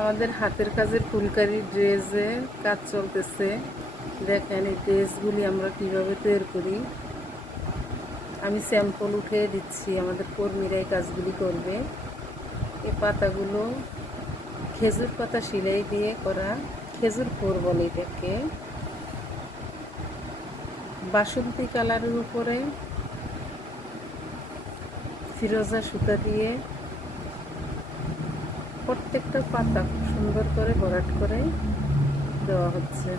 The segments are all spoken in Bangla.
আমাদের হাতের কাজের ফুলকারি ড্রেসে কাজ চলতেছে। দেখেন এই ড্রেসগুলি আমরা কিভাবে তৈরি করি। আমি স্যাম্পল উঠে দিচ্ছি, আমাদের কর্মীরা এই কাজগুলি করবে। এই পাতাগুলো খেজুর পাতা সেলাই দিয়ে করা, খেজুর ফোর বলে এটাকে। বাসন্তী কালারের উপরে ফিরোজা সুতা দিয়ে প্রত্যেকটা পাতা খুব সুন্দর করে ভরাট করে দেওয়া হচ্ছে।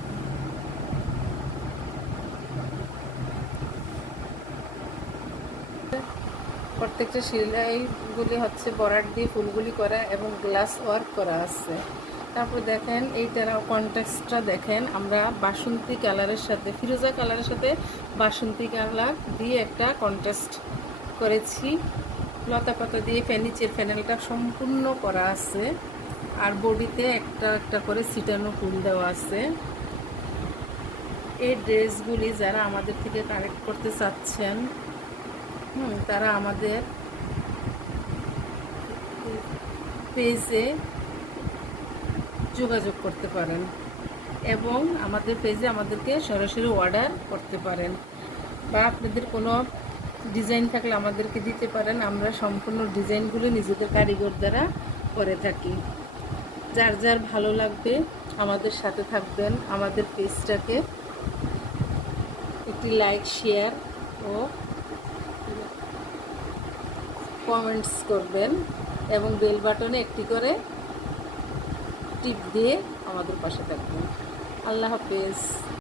প্রত্যেকটা সেলাইগুলি হচ্ছে ভরাট দিয়ে ফুলগুলি করা এবং গ্লাস ওয়ার্ক করা আছে। তারপর দেখেন এইটার কন্ট্রাস্টটা দেখেন, আমরা বাসন্তী কালারের সাথে ফিরোজা কালারের সাথে বাসন্তী কালার দিয়ে একটা কন্ট্রাস্ট করেছি। লতা পাতা দিয়ে নিচের প্যানেলটা সম্পূর্ণ করা আছে, আর বডিতে একটা একটা করে ছিটানো ফুল দেওয়া আছে। এই ড্রেসগুলি যারা আমাদের থেকে কালেক্ট করতে চাচ্ছেন, তারা আমাদের পেজে যোগাযোগ করতে পারেন এবং আমাদের পেজে আমাদেরকে সরাসরি অর্ডার করতে পারেন, বা আপনাদের কোনো ডিজাইন থাকলে আমাদেরকে দিতে পারেন। আমরা সম্পূর্ণ ডিজাইনগুলো নিজেদের কারিগর দ্বারা করে থাকি। যার যার ভালো লাগবে আমাদের সাথে থাকবেন, আমাদের পেজটাকে একটি লাইক, শেয়ার ও কমেন্টস করবেন এবং বেল বাটনে একটি করে টিপ দিয়ে আমাদের পাশে থাকবেন। আল্লাহ হাফেজ।